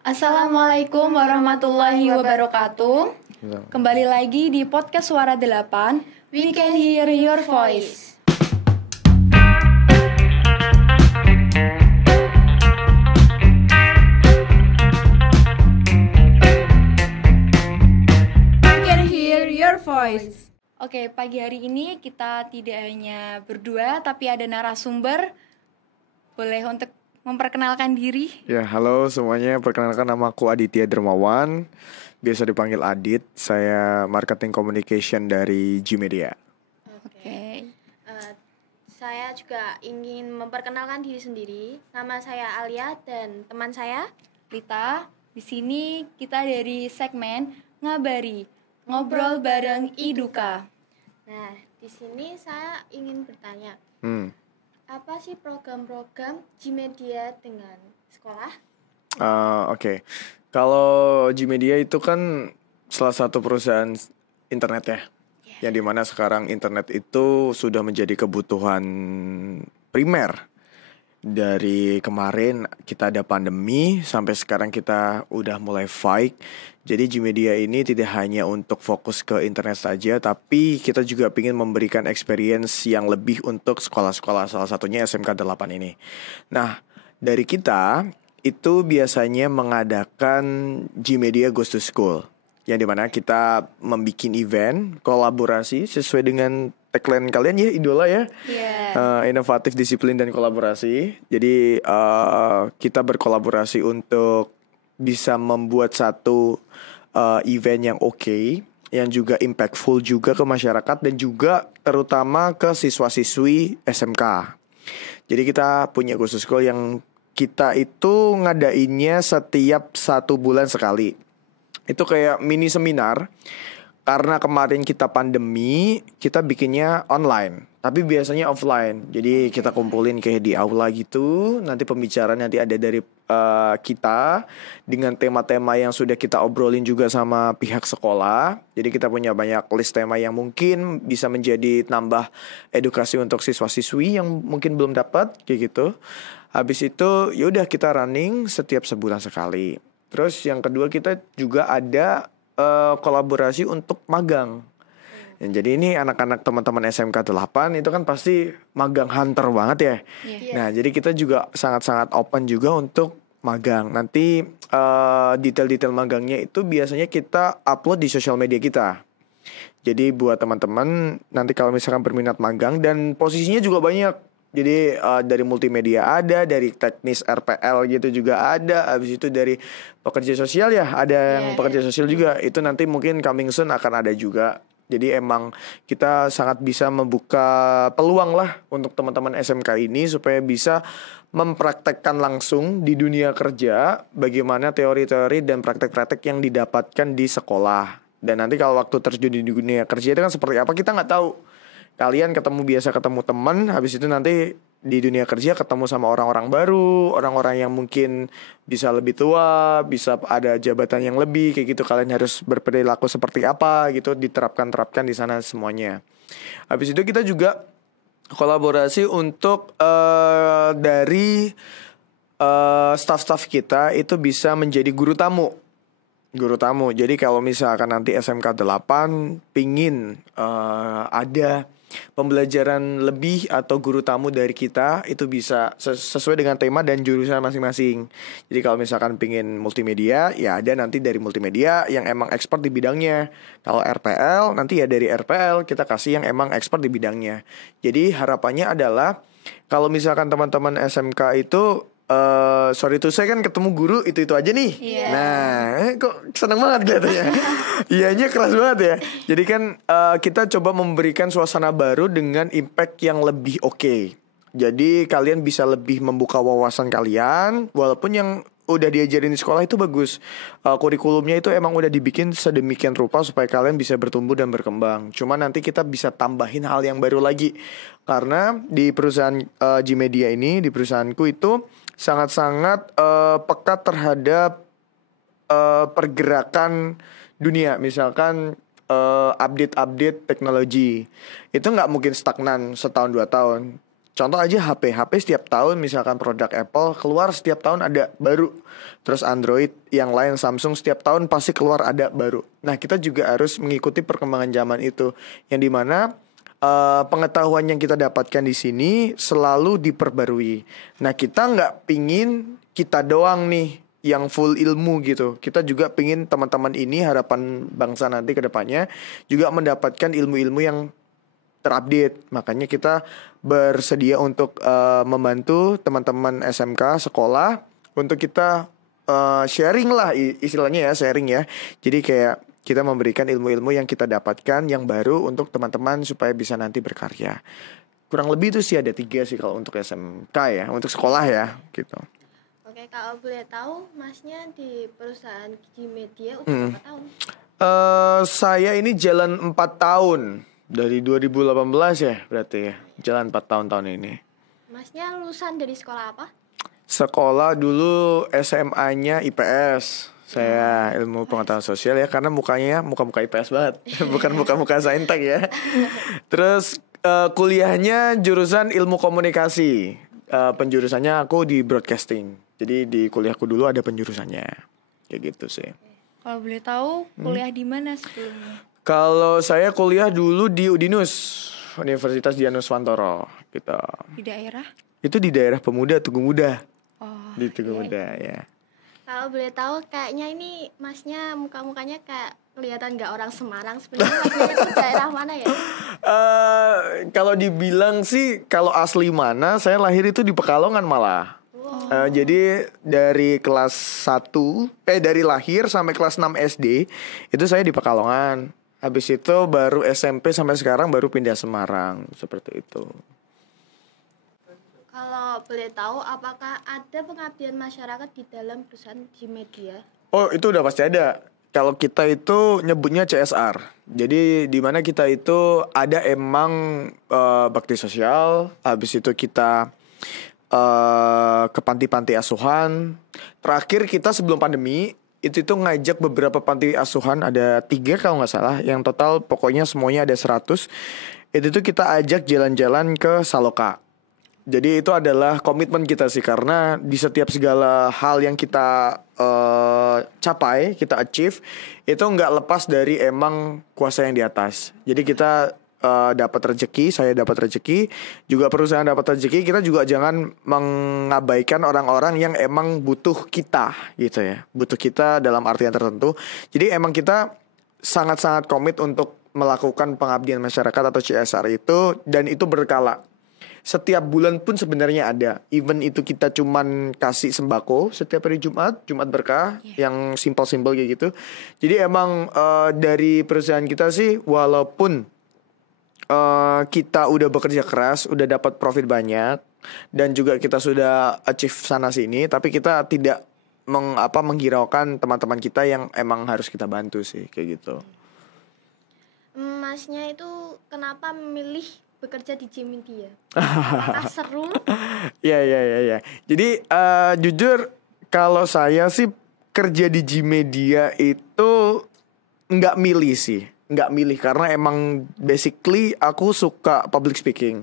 Assalamualaikum warahmatullahi wabarakatuh. Kembali lagi di podcast Suara 8. We can hear your voice. We can hear your voice. Oke, pagi hari ini kita tidak hanya berdua tapi ada narasumber. Boleh untuk memperkenalkan diri? Ya, halo semuanya. Perkenalkan, nama aku Aditya Dermawan. Biasa dipanggil Adit. Saya marketing communication dari Gmedia. Oke. Saya juga ingin memperkenalkan diri sendiri. Nama saya Alia dan teman saya Rita. Di sini kita dari segmen Ngabari, ngobrol bareng Iduka. Nah, di sini saya ingin bertanya, apa sih program-program Gmedia dengan sekolah? Oke. Kalau Gmedia itu kan salah satu perusahaan internet ya. Yang dimana sekarang internet itu sudah menjadi kebutuhan primer. Dari kemarin kita ada pandemi sampai sekarang kita udah mulai fight. Jadi Gmedia ini tidak hanya untuk fokus ke internet saja, tapi kita juga ingin memberikan experience yang lebih untuk sekolah-sekolah, salah satunya SMK 8 ini. Nah, dari kita itu biasanya mengadakan Gmedia Goes to School, yang dimana kita membuat event kolaborasi sesuai dengan tagline kalian ya, idola ya. Inovatif, disiplin, dan kolaborasi. Jadi kita berkolaborasi untuk bisa membuat satu event yang oke, yang juga impactful juga ke masyarakat dan juga terutama ke siswa-siswi SMK. Jadi kita punya Goes to School yang kita itu ngadainnya setiap 1 bulan sekali. Itu kayak mini seminar. Karena kemarin kita pandemi, kita bikinnya online, tapi biasanya offline. Jadi kita kumpulin kayak di aula gitu. Nanti pembicaraan nanti ada dari kita dengan tema-tema yang sudah kita obrolin juga sama pihak sekolah. Jadi kita punya banyak list tema yang mungkin bisa menjadi nambah edukasi untuk siswa-siswi yang mungkin belum dapat kayak gitu. Habis itu yaudah kita running setiap sebulan sekali. Terus yang kedua kita juga ada kolaborasi untuk magang. Jadi ini anak-anak teman-teman SMK 8 itu kan pasti magang hunter banget ya. Nah, jadi kita juga sangat-sangat open juga untuk magang. Nanti detail-detail magangnya itu biasanya kita upload di sosial media kita. Jadi buat teman-teman nanti kalau misalkan berminat magang, dan posisinya juga banyak. Jadi dari multimedia ada, dari teknis RPL gitu juga ada, habis itu dari pekerja sosial ya, ada yang pekerja sosial juga. Itu nanti mungkin coming soon akan ada juga. Jadi emang kita sangat bisa membuka peluang lah untuk teman-teman SMK ini supaya bisa mempraktekkan langsung di dunia kerja bagaimana teori-teori dan praktek-praktek yang didapatkan di sekolah. Dan nanti kalau waktu terjun di dunia kerja itu kan seperti apa kita nggak tahu. Kalian biasa ketemu teman, habis itu nanti di dunia kerja ketemu sama orang-orang baru, orang-orang yang mungkin bisa lebih tua, bisa ada jabatan yang lebih kayak gitu. Kalian harus berperilaku seperti apa gitu, diterapkan di sana semuanya. Habis itu kita juga kolaborasi untuk dari staff-staff kita itu bisa menjadi guru tamu. Jadi kalau misalkan nanti SMK 8 pingin ada pembelajaran lebih atau guru tamu dari kita, itu bisa sesuai dengan tema dan jurusan masing-masing. Jadi kalau misalkan pingin multimedia, ya ada nanti dari multimedia yang emang expert di bidangnya. Kalau RPL, nanti ya dari RPL kita kasih yang emang expert di bidangnya. Jadi harapannya adalah kalau misalkan teman-teman SMK itu sorry tuh saya kan ketemu guru itu aja nih. Nah, kok seneng banget kelihatannya. Iyanya keras banget ya. Jadi kan kita coba memberikan suasana baru dengan impact yang lebih oke. Jadi kalian bisa lebih membuka wawasan kalian, walaupun yang udah diajarin di sekolah itu bagus. Kurikulumnya itu emang udah dibikin sedemikian rupa supaya kalian bisa bertumbuh dan berkembang. Cuma nanti kita bisa tambahin hal yang baru lagi. Karena di perusahaan Gmedia ini, di perusahaanku itu sangat-sangat peka terhadap pergerakan dunia. Misalkan update-update teknologi itu nggak mungkin stagnan setahun 2 tahun. Contoh aja HP setiap tahun misalkan produk Apple keluar setiap tahun ada baru. Terus Android yang lain Samsung setiap tahun pasti keluar ada baru. Nah kita juga harus mengikuti perkembangan zaman itu. Yang dimana pengetahuan yang kita dapatkan di sini selalu diperbarui. Nah kita nggak pingin kita doang nih yang full ilmu gitu. Kita juga pingin teman-teman ini harapan bangsa nanti ke depannya juga mendapatkan ilmu-ilmu yang terupdate. Makanya kita bersedia untuk membantu teman-teman SMK sekolah untuk kita sharing lah istilahnya ya, sharing ya. Jadi kayak kita memberikan ilmu-ilmu yang kita dapatkan yang baru untuk teman-teman supaya bisa nanti berkarya. Kurang lebih itu sih ada 3 sih kalau untuk SMK ya, untuk sekolah ya gitu. Oke, kalau boleh tahu masnya di perusahaan Gmedia udah berapa tahun? Saya ini jalan 4 tahun. Dari 2018 ya berarti ya. Jalan 4 tahun ini. Masnya lulusan dari sekolah apa? Sekolah dulu SMA-nya IPS. Saya ilmu pengetahuan sosial ya. Karena mukanya muka-muka IPS banget. Bukan muka-muka saintek ya. Terus kuliahnya jurusan ilmu komunikasi. Penjurusannya aku di broadcasting. Jadi di kuliahku dulu ada penjurusannya. Kayak gitu sih. Kalau boleh tahu kuliah di mana sebelumnya? Kalau saya kuliah dulu di UDINUS, Universitas Dianuswantoro gitu. Di daerah? Itu di daerah Pemuda, Tugu Muda. Oh, di Tugu Muda ya. Kalau boleh tahu kayaknya ini masnya muka-mukanya kayak kelihatan nggak orang Semarang. Sebenarnya masnya itu daerah mana ya? Kalau dibilang sih kalau asli mana, saya lahir itu di Pekalongan malah. Jadi dari kelas 1 dari lahir sampai kelas 6 SD itu saya di Pekalongan. Habis itu baru SMP sampai sekarang baru pindah Semarang, seperti itu. Kalau boleh tahu apakah ada pengabdian masyarakat di dalam perusahaan Gmedia? Oh, itu udah pasti ada. Kalau kita itu nyebutnya CSR. Jadi di mana kita itu ada emang bakti sosial, habis itu kita ke panti-panti asuhan. Terakhir kita sebelum pandemi itu ngajak beberapa panti asuhan, ada 3 kalau nggak salah, yang total pokoknya semuanya ada 100. Itu tuh kita ajak jalan-jalan ke Saloka. Jadi itu adalah komitmen kita sih, karena di setiap segala hal yang kita capai, kita achieve, itu nggak lepas dari emang kuasa yang di atas. Jadi kita dapat rezeki, saya dapat rezeki, juga perusahaan dapat rezeki. Kita juga jangan mengabaikan orang-orang yang emang butuh kita gitu ya, butuh kita dalam artian tertentu. Jadi emang kita sangat-sangat komit untuk melakukan pengabdian masyarakat atau CSR itu, dan itu berkala. Setiap bulan pun sebenarnya ada. Even itu kita cuman kasih sembako setiap hari Jumat berkah, yang simpel-simpel kayak gitu. Jadi emang dari perusahaan kita sih, walaupun kita udah bekerja keras, udah dapat profit banyak, dan juga kita sudah achieve sana sini, tapi kita tidak menghiraukan teman-teman kita yang emang harus kita bantu sih, kayak gitu. Masnya itu kenapa memilih bekerja di Gmedia? Apakah seru? Ya. Jadi jujur kalau saya sih kerja di Gmedia itu nggak milih sih. Nggak milih karena emang basically aku suka public speaking.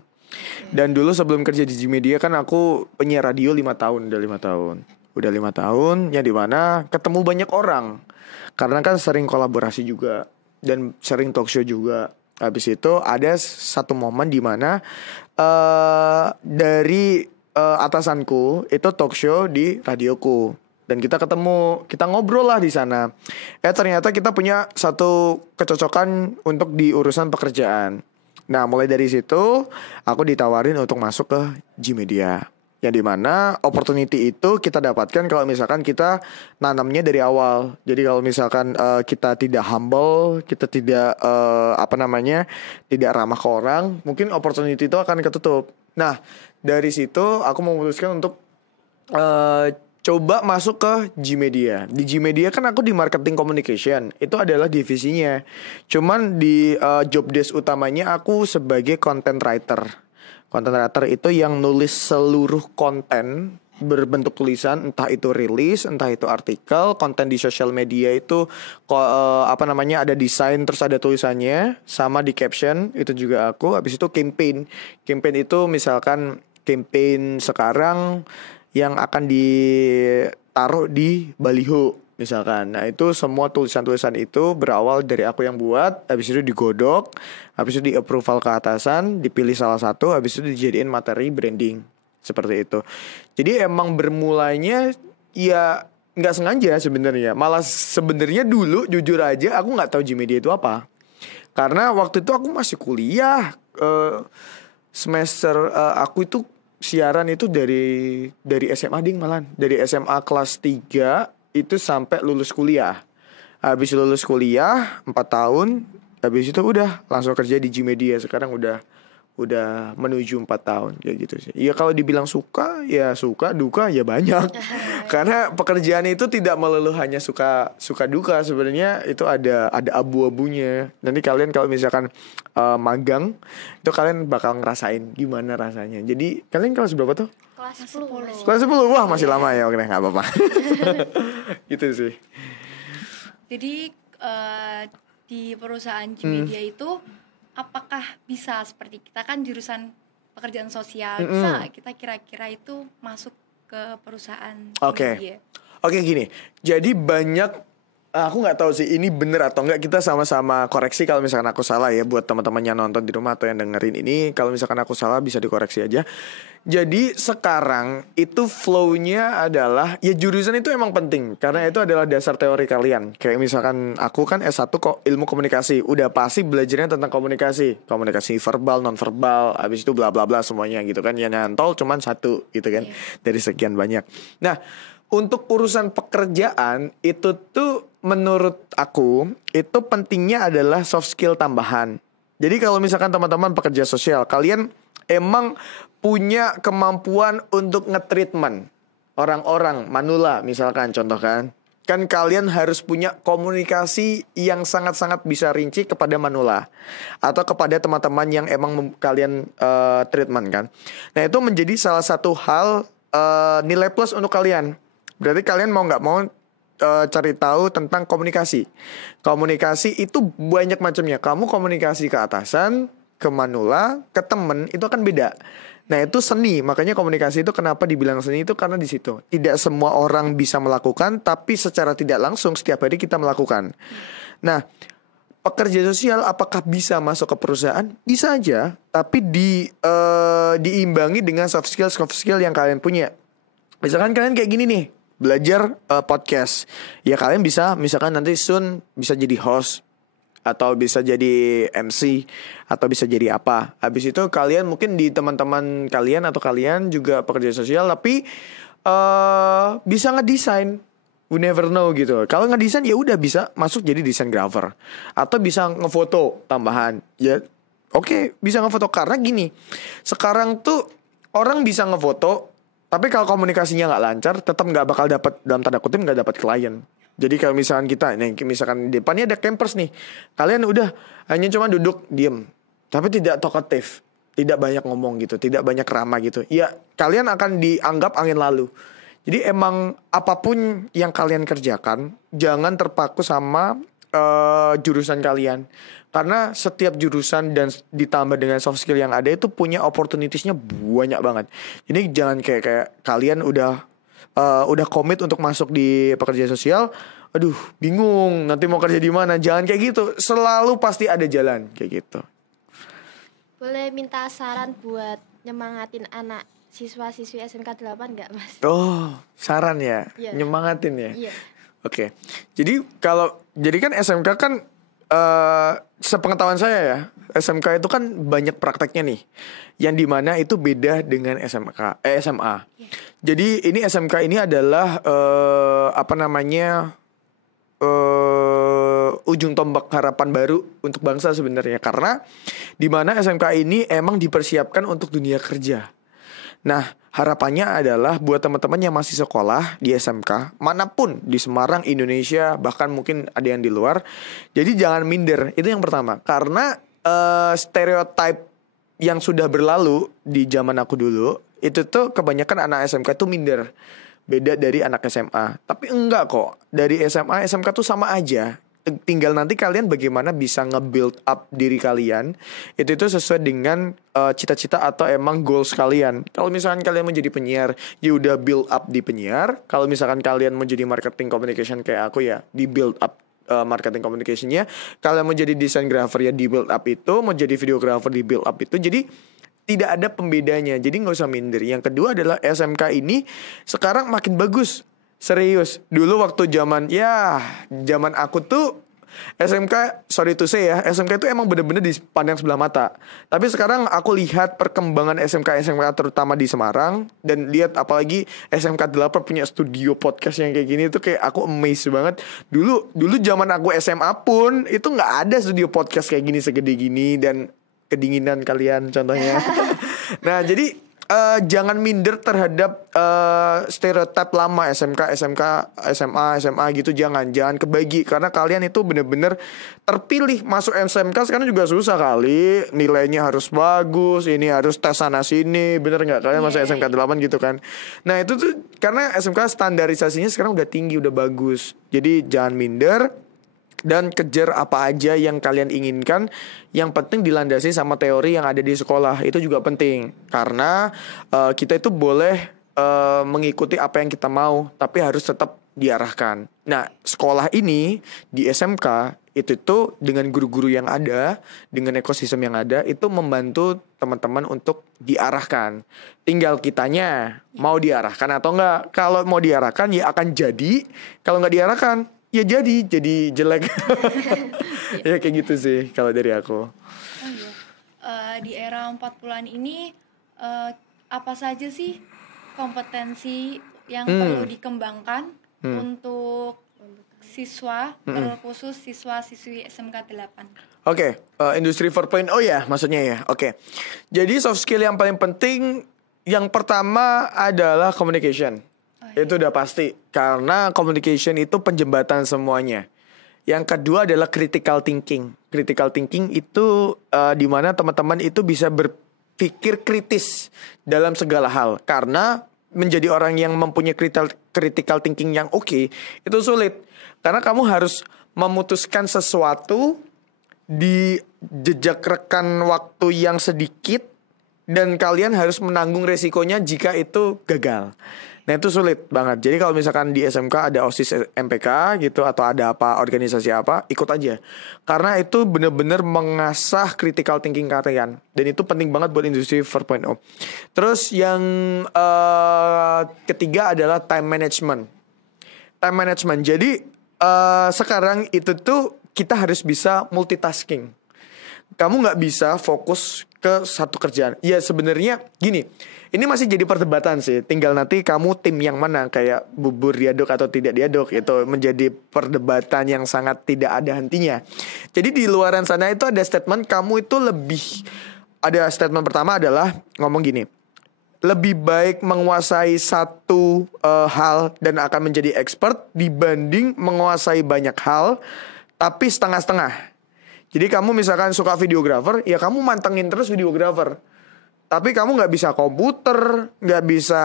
Dan dulu sebelum kerja di Gmedia kan aku penyiar radio 5 tahun. Udah 5 tahun yang dimana ketemu banyak orang. Karena kan sering kolaborasi juga dan sering talk show juga. Habis itu ada satu momen dimana dari atasanku itu talk show di radioku. Dan kita ketemu, kita ngobrol lah di sana. Ternyata kita punya satu kecocokan untuk di urusan pekerjaan. Nah, mulai dari situ aku ditawarin untuk masuk ke Gmedia. Yang dimana opportunity itu kita dapatkan kalau misalkan kita nanamnya dari awal. Jadi kalau misalkan kita tidak humble, kita tidak tidak ramah ke orang, mungkin opportunity itu akan ketutup. Nah, dari situ aku memutuskan untuk coba masuk ke Gmedia. Di Gmedia kan aku di marketing communication. Itu adalah divisinya. Cuman di job desk utamanya aku sebagai content writer. Content creator itu yang nulis seluruh konten berbentuk tulisan, entah itu rilis, entah itu artikel, konten di sosial media itu ada desain terus ada tulisannya, sama di caption itu juga aku. Habis itu campaign itu misalkan campaign sekarang yang akan ditaruh di baliho misalkan. Nah itu semua tulisan-tulisan itu berawal dari aku yang buat. Habis itu digodok, habis itu di approval ke atasan, dipilih salah satu, habis itu dijadiin materi branding. Seperti itu. Jadi emang bermulanya ya nggak sengaja sebenarnya. Malah sebenarnya dulu jujur aja aku nggak tahu Gmedia itu apa. Karena waktu itu aku masih kuliah, semester aku itu siaran itu dari SMA ding malan. Dari SMA kelas 3 itu sampai lulus kuliah. Habis lulus kuliah 4 tahun, habis itu udah langsung kerja di Gmedia. Sekarang udah menuju 4 tahun kayak gitu sih. Ya kalau dibilang suka, ya suka, duka ya banyak. Karena pekerjaan itu tidak melulu hanya suka duka, sebenarnya itu ada abu-abunya. Nanti kalian kalau misalkan magang, itu kalian bakal ngerasain gimana rasanya. Jadi kalian kelas berapa tuh? Kelas 10. Kelas 10. Wah, masih lama ya. Oke, enggak apa-apa. Gitu sih. Jadi di perusahaan Gmedia itu apakah bisa seperti kita kan jurusan pekerjaan sosial, bisa kita kira-kira itu masuk ke perusahaan Gmedia? Oke, gini. Jadi banyak, aku nggak tahu sih ini bener atau enggak, kita sama-sama koreksi kalau misalkan aku salah ya, buat teman-teman yang nonton di rumah atau yang dengerin ini. Kalau misalkan aku salah bisa dikoreksi aja. Jadi sekarang itu flow-nya adalah ya jurusan itu emang penting karena itu adalah dasar teori kalian. Kayak misalkan aku kan S1 kok ilmu komunikasi, udah pasti belajarnya tentang komunikasi verbal, non verbal, habis itu bla bla bla semuanya gitu kan. Ya nyantol cuman satu gitu kan dari sekian banyak. Nah, untuk urusan pekerjaan itu tuh menurut aku itu pentingnya adalah soft skill tambahan. Jadi kalau misalkan teman-teman pekerja sosial, kalian emang punya kemampuan untuk nge-treatment orang-orang, manula misalkan contoh kan kalian harus punya komunikasi yang sangat-sangat bisa rinci kepada manula atau kepada teman-teman yang emang kalian treatment kan. Nah itu menjadi salah satu hal nilai plus untuk kalian. Berarti kalian mau nggak mau cari tahu tentang komunikasi. Komunikasi itu banyak macamnya. Kamu komunikasi ke atasan, ke manula, ke temen itu akan beda. Nah itu seni, makanya komunikasi itu kenapa dibilang seni itu karena di situ tidak semua orang bisa melakukan, tapi secara tidak langsung setiap hari kita melakukan. Nah pekerja sosial apakah bisa masuk ke perusahaan? Bisa aja, tapi diimbangi dengan soft skill yang kalian punya. Misalkan kalian kayak gini nih, belajar podcast, ya kalian bisa misalkan nanti soon bisa jadi host, atau bisa jadi MC, atau bisa jadi apa. Habis itu kalian mungkin di teman-teman kalian atau kalian juga pekerja sosial tapi bisa ngedesain. We never know gitu. Kalau ngedesain ya udah bisa masuk jadi desain grafer. Atau bisa ngefoto tambahan. Ya oke, bisa ngefoto karena gini. Sekarang tuh orang bisa ngefoto tapi kalau komunikasinya nggak lancar tetap nggak bakal dapat, dalam tanda kutip nggak dapat klien. Jadi kalau misalkan kita nih, misalkan di depannya ada campers nih, kalian udah hanya cuma duduk diem, tapi tidak talkative, tidak banyak ngomong gitu, tidak banyak ramah gitu. Ya kalian akan dianggap angin lalu. Jadi emang apapun yang kalian kerjakan, jangan terpaku sama jurusan kalian. Karena setiap jurusan dan ditambah dengan soft skill yang ada itu punya opportunitiesnya banyak banget. Jadi jangan kayak kalian udah komit untuk masuk di pekerja sosial, aduh bingung nanti mau kerja di mana. Jangan kayak gitu, selalu pasti ada jalan kayak gitu. Boleh minta saran buat nyemangatin anak siswa-siswi SMK 8 nggak Mas? Oh saran ya, nyemangatin ya. Iya. Oke. Jadi kan SMK kan sepengetahuan saya ya, SMK itu kan banyak prakteknya nih, yang dimana itu beda dengan SMA. Jadi ini SMK ini adalah ujung tombak harapan baru untuk bangsa sebenarnya, karena dimana SMK ini emang dipersiapkan untuk dunia kerja. Nah harapannya adalah buat teman-teman yang masih sekolah di SMK manapun di Semarang, Indonesia, bahkan mungkin ada yang di luar. Jadi jangan minder, itu yang pertama. Karena stereotype yang sudah berlalu di zaman aku dulu, itu tuh kebanyakan anak SMK itu minder. Beda dari anak SMA. Tapi enggak kok. Dari SMA, SMK tuh sama aja. Tinggal nanti kalian bagaimana bisa nge-build up diri kalian. Itu sesuai dengan cita-cita atau emang goals kalian. Kalau misalkan kalian menjadi penyiar, ya udah build up di penyiar. Kalau misalkan kalian menjadi marketing communication kayak aku ya, di build up marketing communicationnya. Kalian mau jadi desain grafer ya di build up itu. Mau jadi videographer di build up itu. Jadi tidak ada pembedanya, jadi nggak usah minder. Yang kedua adalah SMK ini sekarang makin bagus, serius. Dulu waktu zaman aku tuh SMK, sorry to say ya, SMK itu emang bener-bener dipandang sebelah mata. Tapi sekarang aku lihat perkembangan SMK terutama di Semarang, dan lihat apalagi SMK 8 punya studio podcast yang kayak gini, itu kayak aku amazed banget. Dulu zaman aku SMA pun itu nggak ada studio podcast kayak gini segede gini dan kedinginan kalian contohnya. Nah jadi jangan minder terhadap stereotip lama SMK, SMA gitu. Jangan kebagi, karena kalian itu bener-bener terpilih masuk SMK. Sekarang juga susah kali, nilainya harus bagus, ini harus tes sana sini, bener nggak? Kalian masuk SMK 8 gitu kan. Nah itu tuh karena SMK standarisasinya sekarang udah tinggi, udah bagus. Jadi jangan minder dan kejar apa aja yang kalian inginkan. Yang penting dilandasi sama teori yang ada di sekolah. Itu juga penting, karena kita itu boleh mengikuti apa yang kita mau, tapi harus tetap diarahkan. Nah sekolah ini di SMK itu tuh dengan guru-guru yang ada, dengan ekosistem yang ada, itu membantu teman-teman untuk diarahkan. Tinggal kitanya mau diarahkan atau enggak. Kalau mau diarahkan ya akan jadi, kalau nggak diarahkan ya jadi jelek. Ya kayak gitu sih kalau dari aku. Di era 40-an ini apa saja sih kompetensi yang perlu dikembangkan untuk siswa, terkhusus siswa-siswi SMK 8? Oke, industri 4.0 ya maksudnya ya. Oke. Jadi soft skill yang paling penting yang pertama adalah communication. Itu udah pasti, karena communication itu penjembatan semuanya. Yang kedua adalah critical thinking. Critical thinking itu dimana teman-teman itu bisa berpikir kritis dalam segala hal. Karena menjadi orang yang mempunyai critical thinking yang oke, itu sulit. Karena kamu harus memutuskan sesuatu di jejak rekan waktu yang sedikit, dan kalian harus menanggung resikonya jika itu gagal. Nah itu sulit banget. Jadi kalau misalkan di SMK ada OSIS MPK gitu, atau ada apa organisasi apa, ikut aja. Karena itu benar-benar mengasah critical thinking kalian. Dan itu penting banget buat industri 4.0. Terus yang ketiga adalah time management. Time management. Jadi sekarang itu tuh kita harus bisa multitasking. Kamu nggak bisa fokus ke satu kerjaan. Ya sebenarnya gini, ini masih jadi perdebatan sih. Tinggal nanti kamu tim yang mana, kayak bubur diaduk atau tidak diaduk. Itu menjadi perdebatan yang sangat tidak ada hentinya. Jadi di luaran sana itu ada statement kamu itu lebih. Ada statement pertama adalah ngomong gini, lebih baik menguasai satu hal dan akan menjadi expert dibanding menguasai banyak hal tapi setengah-setengah. Jadi kamu misalkan suka videographer, ya kamu mantengin terus videographer. Tapi kamu nggak bisa komputer, nggak bisa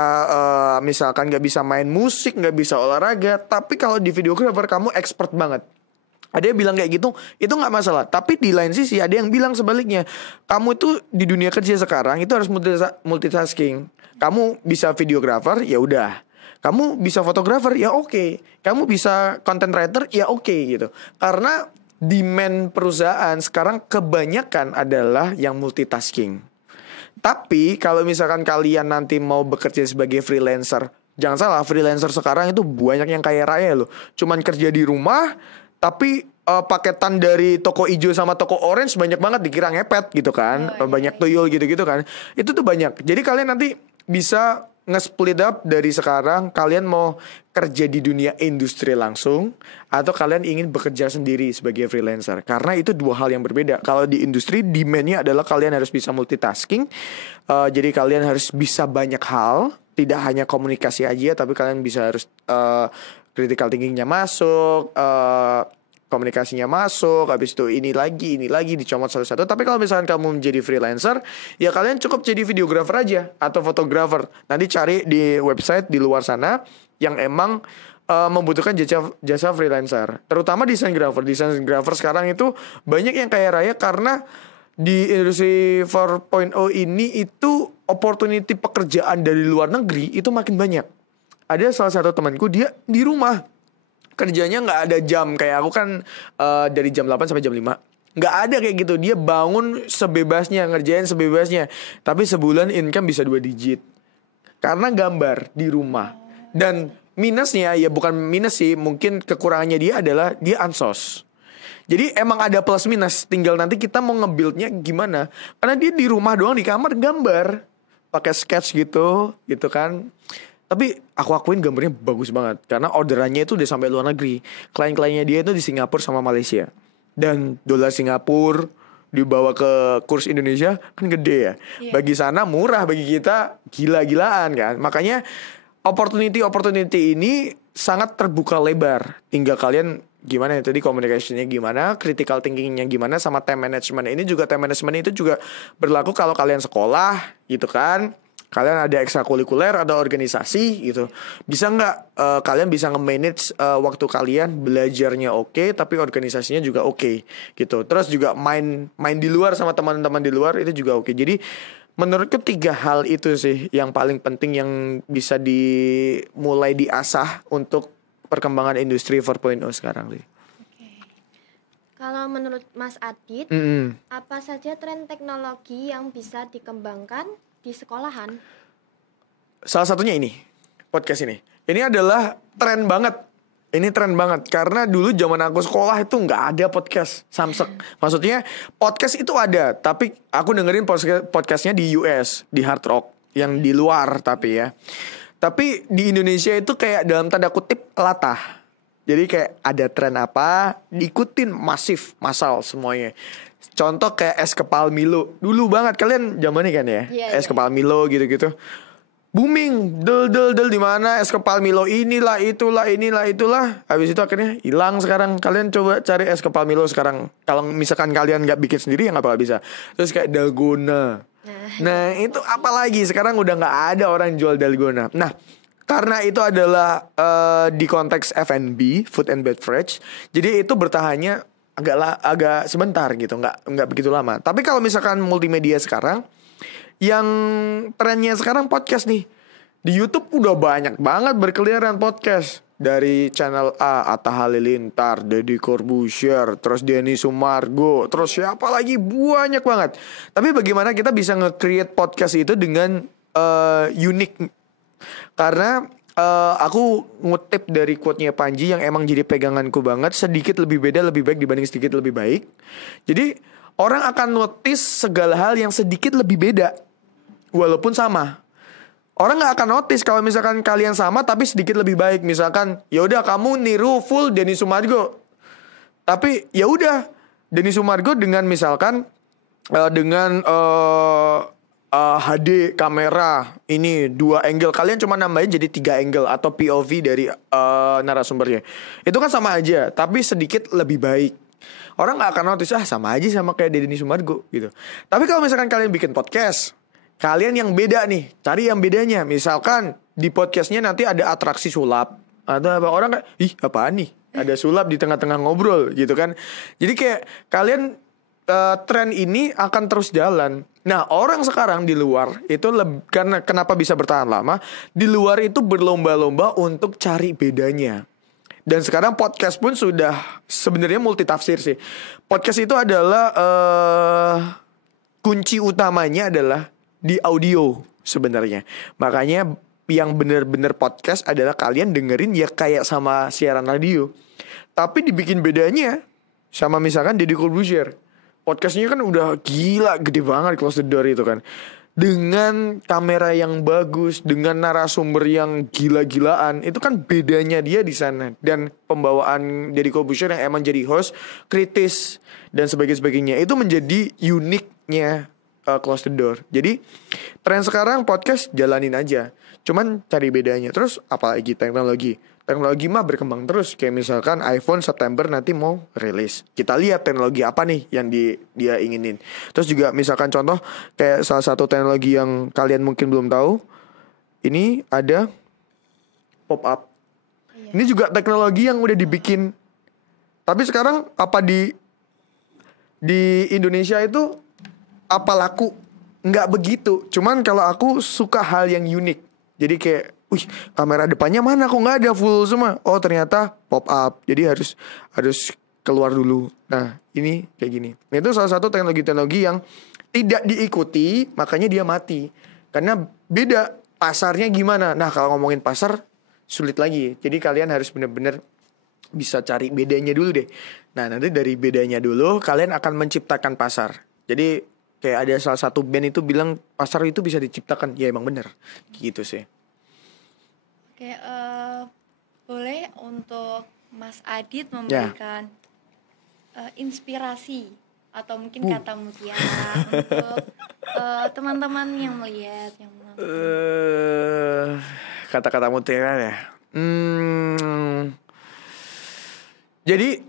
misalkan nggak bisa main musik, nggak bisa olahraga. Tapi kalau di videographer kamu expert banget. Ada yang bilang kayak gitu, itu nggak masalah. Tapi di lain sisi ada yang bilang sebaliknya. Kamu itu di dunia kerja sekarang itu harus multitasking. Kamu bisa videographer, ya udah. Kamu bisa fotografer, ya oke. Kamu bisa content writer, ya oke gitu. Karena demand perusahaan sekarang kebanyakan adalah yang multitasking. Tapi kalau misalkan kalian nanti mau bekerja sebagai freelancer, jangan salah, freelancer sekarang itu banyak yang kaya raya loh. Cuman kerja di rumah, tapi paketan dari toko hijau sama toko orange banyak banget, dikira ngepet gitu kan. Banyak tuyul gitu-gitu kan. Itu tuh banyak. Jadi kalian nanti bisa nge-split up dari sekarang. Kalian mau kerja di dunia industri langsung, atau kalian ingin bekerja sendiri sebagai freelancer. Karena itu dua hal yang berbeda. Kalau di industri demand-nya adalah kalian harus bisa multitasking. Jadi kalian harus bisa banyak hal, tidak hanya komunikasi aja, tapi kalian bisa harus critical thinking-nya masuk, komunikasinya masuk, habis itu ini lagi dicomot salah satu. Tapi kalau misalkan kamu menjadi freelancer, ya kalian cukup jadi videographer aja atau fotografer. Nanti cari di website di luar sana yang emang membutuhkan jasa freelancer. Terutama desain grafer sekarang itu banyak yang kaya raya karena di industri 4.0 ini itu opportunity pekerjaan dari luar negeri itu makin banyak. Ada salah satu temanku, dia di rumah kerjanya nggak ada jam kayak aku kan, dari jam 8 sampai jam 5. Nggak ada kayak gitu. Dia bangun sebebasnya, ngerjain sebebasnya. Tapi sebulan income bisa 2 digit karena gambar di rumah. Dan minusnya, ya bukan minus sih, mungkin kekurangannya dia adalah dia ansos. Jadi emang ada plus minus, tinggal nanti kita mau nge-buildnya gimana. Karena dia di rumah doang, di kamar gambar pakai sketch gitu kan. Tapi aku akuin gambarnya bagus banget karena orderannya itu udah sampai luar negeri. Klien-kliennya dia itu di Singapura sama Malaysia. Dan dolar Singapura dibawa ke kurs Indonesia kan gede ya. Yeah. Bagi sana murah, bagi kita gila-gilaan kan. Makanya opportunity ini sangat terbuka lebar. Tinggal kalian gimana ya tadi, communication-nya gimana, critical thinking-nya gimana, sama time management. Ini juga time management itu juga berlaku kalau kalian sekolah gitu kan. Kalian ada ekstrakurikuler atau organisasi gitu. Bisa nggak kalian bisa nge-manage waktu kalian, belajarnya oke, tapi organisasinya juga oke gitu. Terus juga main di luar sama teman-teman di luar itu juga oke. Jadi menurutku 3 hal itu sih yang paling penting yang bisa dimulai diasah untuk perkembangan industri 4.0 sekarang sih. Kalau menurut Mas Adit, apa saja tren teknologi yang bisa dikembangkan di sekolahan? Salah satunya ini, podcast ini. Ini adalah tren banget. Ini tren banget karena dulu zaman aku sekolah itu nggak ada podcast Samsek. Maksudnya podcast itu ada, tapi aku dengerin podcastnya di US, di Hard Rock, yang di luar tapi ya. Tapi di Indonesia itu kayak dalam tanda kutip latah. Jadi kayak ada tren apa, diikutin massal semuanya. Contoh kayak es kepal Milo. Dulu banget kalian zamannya kan ya. Es kepal Milo gitu-gitu. Booming, del di mana es kepal Milo inilah itulah. Habis itu akhirnya hilang sekarang. Kalian coba cari es kepal Milo sekarang. Kalau misalkan kalian nggak bikin sendiri ya nggak bakal bisa. Terus kayak dalgona. Nah itu apalagi sekarang udah nggak ada orang jual dalgona. Nah karena itu adalah di konteks F&B, food and beverage. Jadi itu bertahannya agak sebentar gitu, nggak begitu lama. Tapi kalau misalkan multimedia sekarang, yang trennya sekarang podcast nih. Di YouTube udah banyak banget berkeliaran podcast. Dari channel A, Atta Halilintar, Deddy Corbuzier, terus Denny Sumargo, terus siapa lagi, banyak banget. Tapi bagaimana kita bisa nge-create podcast itu dengan unik. Karena aku ngutip dari quote-nya Panji yang emang jadi peganganku banget. Sedikit lebih beda lebih baik dibanding sedikit lebih baik. Jadi orang akan notice segala hal yang sedikit lebih beda walaupun sama. Orang nggak akan notice kalau misalkan kalian sama tapi sedikit lebih baik. Misalkan ya udah kamu niru full Denny Sumargo, tapi ya udah Denny Sumargo dengan misalkan dengan HD kamera ini 2 angle, kalian cuma nambahin jadi 3 angle atau POV dari narasumbernya. Itu kan sama aja, tapi sedikit lebih baik. Orang nggak akan notice, sama aja sama kayak Denny Sumargo gitu. Tapi kalau misalkan kalian bikin podcast, kalian yang beda nih, cari yang bedanya. Misalkan di podcastnya nanti ada atraksi sulap, atau apa, orang kayak, ih apaan nih? Ada sulap di tengah-tengah ngobrol gitu kan. Jadi kayak kalian tren ini akan terus jalan. Nah orang sekarang di luar itu karena kenapa bisa bertahan lama, di luar itu berlomba-lomba untuk cari bedanya. Dan sekarang podcast pun sudah sebenarnya multitafsir sih. Podcast itu adalah kunci utamanya adalah di audio sebenarnya. Makanya yang benar-benar podcast adalah kalian dengerin ya kayak sama siaran radio, tapi dibikin bedanya sama misalkan Deddy Corbuzier. Podcastnya kan udah gila, gede banget, Close the Door itu kan, dengan kamera yang bagus, dengan narasumber yang gila-gilaan. Itu kan bedanya dia di sana. Dan pembawaan Deddy Corbuzier yang emang jadi host kritis dan sebagainya, itu menjadi uniknya close the door. Jadi tren sekarang podcast jalanin aja, cuman cari bedanya. Terus apalagi teknologi mah berkembang terus. Kayak misalkan iPhone September nanti mau rilis, kita lihat teknologi apa nih yang dia inginin. Terus juga misalkan contoh kayak salah satu teknologi yang kalian mungkin belum tahu, ini ada pop up. Ini juga teknologi yang udah dibikin. Tapi sekarang apa di Indonesia itu apa laku? Nggak begitu. Cuman kalau aku suka hal yang unik. Jadi kayak, wih, kamera depannya mana? Kok nggak ada full semua? Oh ternyata pop up. Jadi harus keluar dulu. Nah ini kayak gini. Nah, itu salah satu teknologi yang tidak diikuti, makanya dia mati. Karena beda pasarnya gimana. Nah kalau ngomongin pasar sulit lagi. Jadi kalian harus benar-benar bisa cari bedanya dulu deh. Nah nanti dari bedanya dulu kalian akan menciptakan pasar. Jadi kayak ada salah satu band itu bilang pasar itu bisa diciptakan. Ya emang bener gitu sih. Oke, boleh untuk Mas Adit memberikan inspirasi atau mungkin kata mutiara untuk teman-teman yang melihat, yang menonton. Kata-kata mutiara ya. Jadi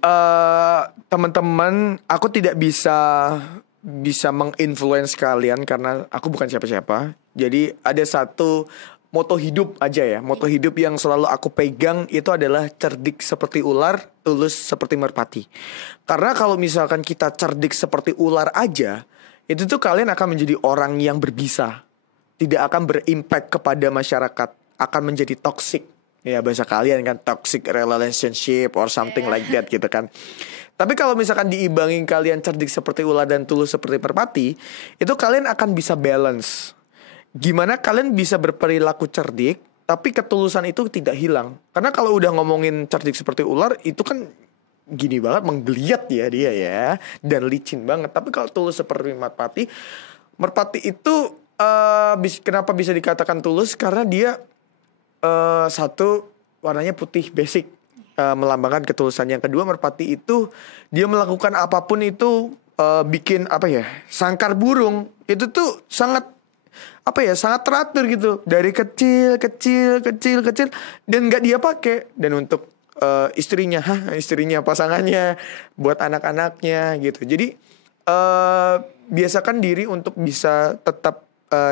teman-teman, aku tidak bisa menginfluence kalian karena aku bukan siapa-siapa. Jadi ada satu moto hidup aja ya. Moto hidup yang selalu aku pegang itu adalah cerdik seperti ular, tulus seperti merpati. Karena kalau misalkan kita cerdik seperti ular aja, itu tuh kalian akan menjadi orang yang berbisa. Tidak akan berimpact kepada masyarakat, akan menjadi toxic. Ya bahasa kalian kan, toxic relationship or something like that gitu kan. Tapi kalau misalkan diimbangin kalian cerdik seperti ular dan tulus seperti merpati, itu kalian akan bisa balance. Gimana kalian bisa berperilaku cerdik, tapi ketulusan itu tidak hilang. Karena kalau udah ngomongin cerdik seperti ular, itu kan gini banget, menggeliat ya dia ya, dan licin banget. Tapi kalau tulus seperti merpati itu kenapa bisa dikatakan tulus? Karena dia satu, warnanya putih basic, melambangkan ketulusan. Yang kedua, merpati itu dia melakukan apapun itu bikin sangkar burung itu tuh sangat teratur gitu, dari kecil dan nggak dia pakai. Dan untuk istrinya pasangannya, buat anak-anaknya gitu. Jadi biasakan diri untuk bisa tetap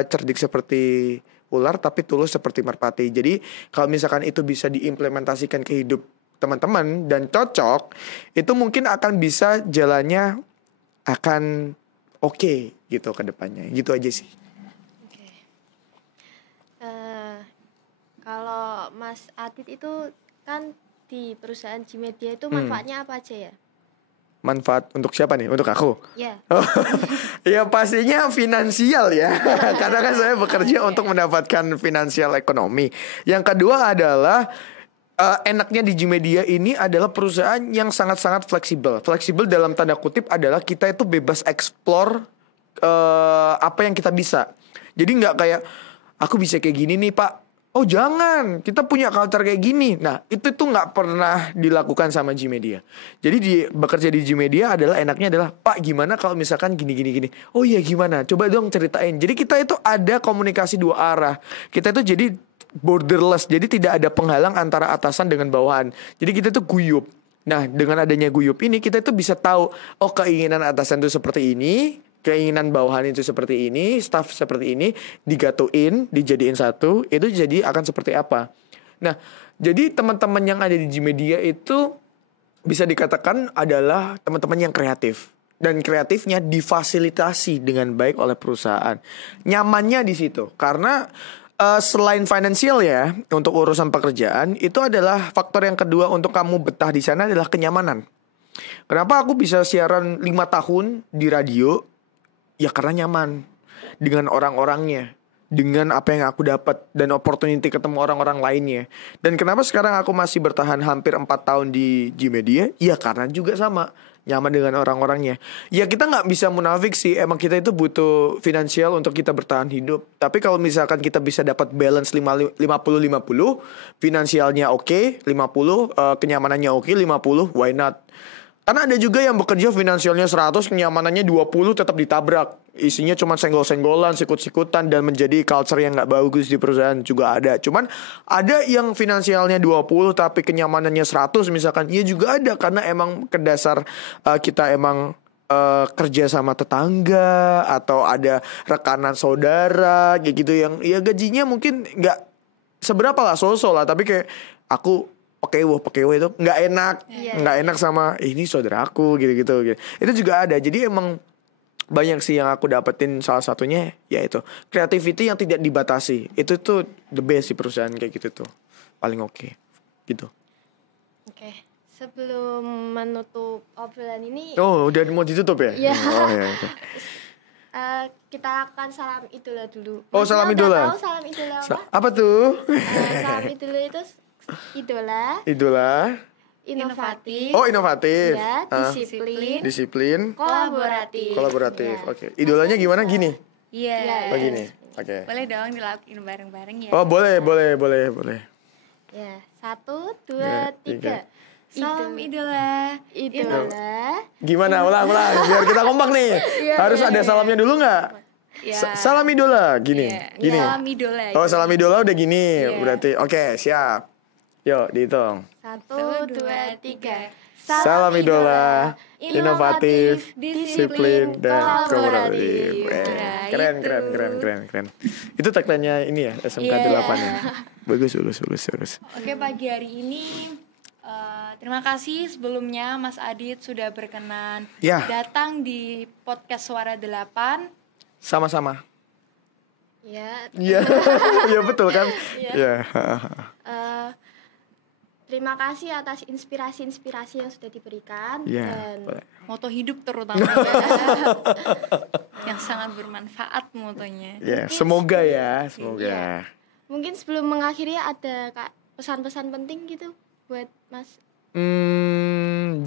cerdik seperti ular tapi tulus seperti merpati. Jadi kalau misalkan itu bisa diimplementasikan ke hidup teman-teman dan cocok, itu mungkin akan bisa jalannya akan oke gitu ke depannya. Gitu aja sih. Oke. Kalau Mas Adit itu kan di perusahaan Gmedia itu manfaatnya apa aja ya? Manfaat untuk siapa nih? Untuk aku? Ya. Ya pastinya finansial ya. Karena kan saya bekerja untuk mendapatkan finansial ekonomi. Yang kedua adalah enaknya di Gmedia ini adalah perusahaan yang sangat-sangat fleksibel. Fleksibel dalam tanda kutip adalah kita itu bebas explore apa yang kita bisa. Jadi nggak kayak aku bisa kayak gini nih Pak. Oh jangan, kita punya culture kayak gini. Nah itu tuh nggak pernah dilakukan sama Gmedia. Jadi bekerja di Gmedia adalah enaknya adalah Pak gimana kalau misalkan gini. Oh iya gimana, coba dong ceritain. Jadi kita itu ada komunikasi dua arah. Kita itu jadi borderless, jadi tidak ada penghalang antara atasan dengan bawahan. Jadi kita tuh guyup. Nah dengan adanya guyup ini kita itu bisa tahu, oh keinginan atasan itu seperti ini, keinginan bawahan itu seperti ini, staff seperti ini, digatuin, dijadiin satu, itu jadi akan seperti apa. Nah, jadi teman-teman yang ada di Gmedia itu bisa dikatakan adalah teman-teman yang kreatif. Dan kreatifnya difasilitasi dengan baik oleh perusahaan. Nyamannya di situ. Karena selain finansial ya, untuk urusan pekerjaan, itu adalah faktor yang kedua untuk kamu betah di sana adalah kenyamanan. Kenapa aku bisa siaran 5 tahun di radio? Ya karena nyaman dengan orang-orangnya, dengan apa yang aku dapat dan opportunity ketemu orang-orang lainnya. Dan kenapa sekarang aku masih bertahan hampir 4 tahun di Gmedia? Ya karena juga sama, nyaman dengan orang-orangnya. Ya kita nggak bisa munafik sih, emang kita itu butuh finansial untuk kita bertahan hidup. Tapi kalau misalkan kita bisa dapat balance 50-50, finansialnya oke, 50, kenyamanannya oke, 50, why not? Karena ada juga yang bekerja finansialnya 100, kenyamanannya 20 tetap ditabrak. isinya cuma senggol-senggolan, sikut-sikutan, dan menjadi culture yang nggak bagus di perusahaan juga ada. Cuman ada yang finansialnya 20 tapi kenyamanannya 100 misalkan, ya juga ada karena emang kedasar kita emang kerja sama tetangga atau ada rekanan saudara kayak gitu yang ya gajinya mungkin nggak seberapa lah, so-so lah, tapi kayak aku pekewo itu nggak enak sama ini saudara aku gitu. Itu juga ada. Jadi emang banyak sih yang aku dapetin, salah satunya yaitu creativity yang tidak dibatasi. Itu tuh the best sih perusahaan kayak gitu tuh. Paling oke. Gitu. Oke. Sebelum menutup obrolan ini, Oh, udah mau ditutup ya? Iya. Oh ya. Okay. Kita akan salam idola dulu. Oh, salam idola. Tahu salam idola apa? Apa tuh? Salam idola itu idola, inovatif, Oh, inovatif. ya, Disiplin. kolaboratif. Ya. Oke. Idolanya gimana gini? Iya. Oh gini. Oke. Boleh dong dilakuin bareng-bareng ya. Oh, boleh. Ya, 1, 2, 3. Salam idola. Gimana? Ulang. Biar kita kompak nih. Harus ada salamnya dulu nggak? Ya. Salam idola. Gini. Salam idola. Oh, salam idola udah gini. Iya. Berarti oke, siap. Yuk, dihitung. 1, 2, 3. Salam idola, inovatif, disiplin, disiplin, dan kolaboratif. kolaboratif. Keren. Itu tagline-nya ini ya, SMK 8 ya. Bagus. Oke, pagi hari ini terima kasih sebelumnya Mas Adit sudah berkenan datang di podcast Suara 8. Sama-sama. Ya. Iya betul kan? Iya. Terima kasih atas inspirasi yang sudah diberikan dan moto hidup terutama ya. Yang sangat bermanfaat motonya. Ya, semoga ya. Iya. Mungkin sebelum mengakhiri ada pesan-pesan penting gitu buat Mas.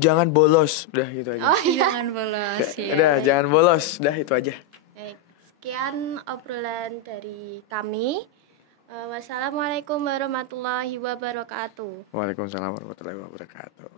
Jangan bolos, udah gitu aja. Oh iya. Jangan bolos ya. Udah, jangan bolos, udah itu aja. Baik, sekian obrolan dari kami. Wassalamualaikum warahmatullahi wabarakatuh. Waalaikumsalam warahmatullahi wabarakatuh.